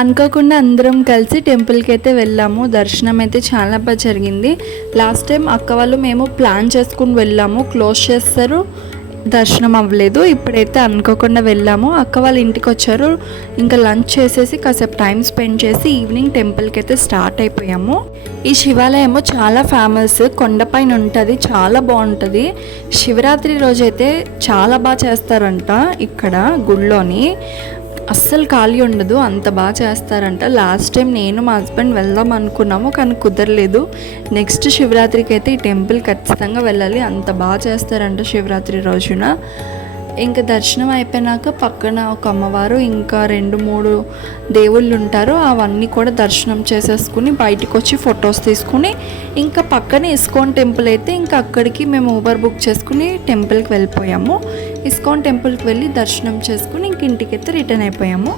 అనుకోకుండా అందరం కలిసి టెంపుల్కి అయితే వెళ్ళాము. దర్శనం అయితే చాలా బాగా జరిగింది. లాస్ట్ టైం అక్క వాళ్ళు మేము ప్లాన్ చేసుకుని వెళ్ళాము, క్లోజ్ చేస్తారు, దర్శనం అవ్వలేదు. ఇప్పుడైతే అనుకోకుండా వెళ్ళాము. అక్క వాళ్ళ ఇంటికి వచ్చారు. ఇంకా లంచ్ చేసేసి కాసేపు టైం స్పెండ్ చేసి ఈవినింగ్ టెంపుల్కి అయితే స్టార్ట్ అయిపోయాము. ఈ శివాలయం చాలా ఫేమస్, కొండపైన ఉంటుంది, చాలా బాగుంటుంది. శివరాత్రి రోజైతే చాలా బాగా చేస్తారంట ఇక్కడ గుళ్ళోని. అస్సలు ఖాళీ ఉండదు, అంత బాగా చేస్తారంట. లాస్ట్ టైం నేను మా హస్బెండ్ వెళ్దాం అనుకున్నాము, కానీ కుదరలేదు. నెక్స్ట్ శివరాత్రికి అయితే ఈ టెంపుల్ ఖచ్చితంగా వెళ్ళాలి, అంత బాగా చేస్తారంట శివరాత్రి రోజున. ఇంకా దర్శనం అయిపోయినాక పక్కన ఒక అమ్మవారు ఇంకా 2-3 దేవుళ్ళు ఉంటారు. అవన్నీ కూడా దర్శనం చేసేసుకుని బయటకు వచ్చి ఫొటోస్ తీసుకుని ఇంకా పక్కనే ఇస్కాన్ టెంపుల్ అయితే ఇంకా అక్కడికి మేము ఊబర్ బుక్ చేసుకుని టెంపుల్కి వెళ్ళిపోయాము. ఇస్కాన్ టెంపుల్కి వెళ్ళి దర్శనం చేసుకుని ఇంక ఇంటికైతే రిటర్న్ అయిపోయాము.